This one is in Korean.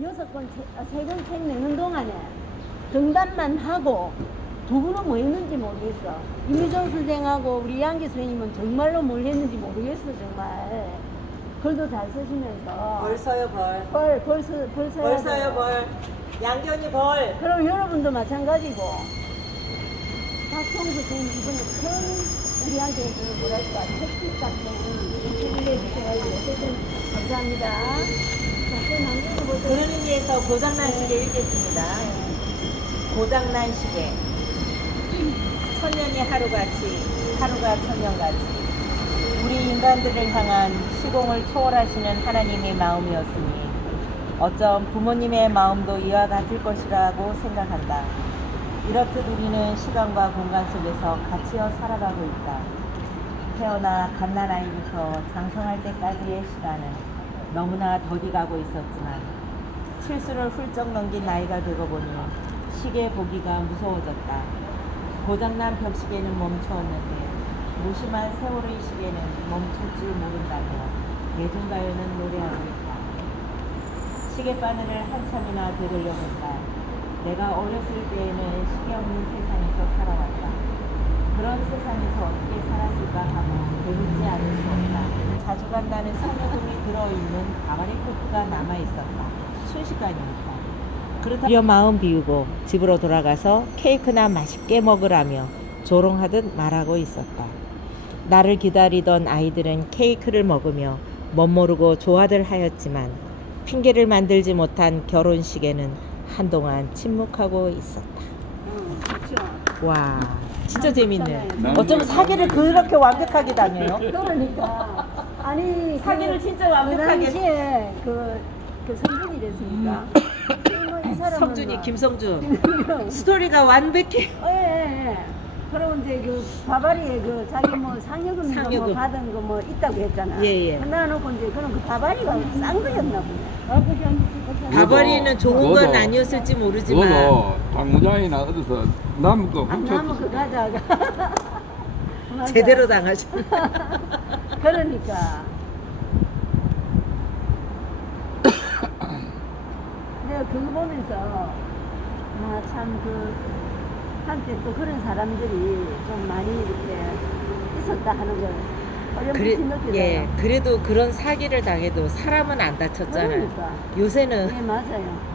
세 권 책 내는 동안에 등단만 하고 두 분은 뭐 했는지 모르겠어. 임희정 선생하고 우리 양기 선생님은 정말로 뭘 했는지 모르겠어, 정말. 글도 잘 쓰시면서. 벌써요 벌. 벌써요. 벌써요 벌. 양견이 벌. 그럼 여러분도 마찬가지고. 박성수 선생님 이번에 큰 우리한테 그 뭐랄까 책집 같은 책을 내주셔가지고 어쨌든 감사합니다. 자, 또 남겨보세요. 그런 의미에서 고장난 시계 읽겠습니다. 고장난 시계. 천년이 하루같이 하루가 천년같이 우리 인간들을 향한 시공을 초월하시는 하나님의 마음이었으니 어쩜 부모님의 마음도 이와 같을 것이라고 생각한다. 이렇듯 우리는 시간과 공간 속에서 갇혀 살아가고 있다. 태어나 갓난아이부터 장성할 때까지의 시간은 너무나 더디 가고 있었지만 칠수를 훌쩍 넘긴 나이가 되고 보니 시계 보기가 무서워졌다. 고장난 벽시계는 멈추었는데 무심한 세월의 시계는 멈출 줄 모른다며 대중가요는 노래하고 있다. 시계바늘을 한참이나 되돌려 본다. 내가 어렸을 때에는 시계 없는 세상에서 살아왔다. 그런 세상에서 어떻게 살았을까 하고 되묻지 않을 수 없다. 자주 간다는 상여금이 들어있는 가마리 코트가 남아있었다. 순식간이었다. 그렇다며 마음 비우고 집으로 돌아가서 케이크나 맛있게 먹으라며 조롱하듯 말하고 있었다. 나를 기다리던 아이들은 케이크를 먹으며 멋모르고 좋아들 하였지만 핑계를 만들지 못한 결혼식에는 한동안 침묵하고 있었다. 그렇죠. 와, 진짜 재밌네. 난 어쩜 사기를 그렇게 완벽하게 다녀요? 그러니까 아니 사기를 진짜 그 완벽하게. 당시에 그 성준이랬으니까 이 사람은 성준이, 막- 김성준. 스토리가 완벽해. 예. 그럼 이제 그 바바리에 그 자기 뭐 상여금 뭐 상여금. 받은 거 뭐 있다고 했잖아. 예. 나놓고 이제 그럼 그 바바리가 싼 거였나 보네. 바바리는 좋은 건 너도- 아니었을지 모르지만 너도 당무장이나 어디서 남은 거 안 나면 그 훔쳤지. 가자가. 맞아. 제대로 당하죠. 그러니까. 내가 그거 보면서 참 그 한때 또 그런 사람들이 좀 많이 이렇게 있었다 하는 걸 어렴풋이 느끼잖아. 그래도 그런 사기를 당해도 사람은 안 다쳤잖아요. 그러니까. 요새는 예, 맞아요.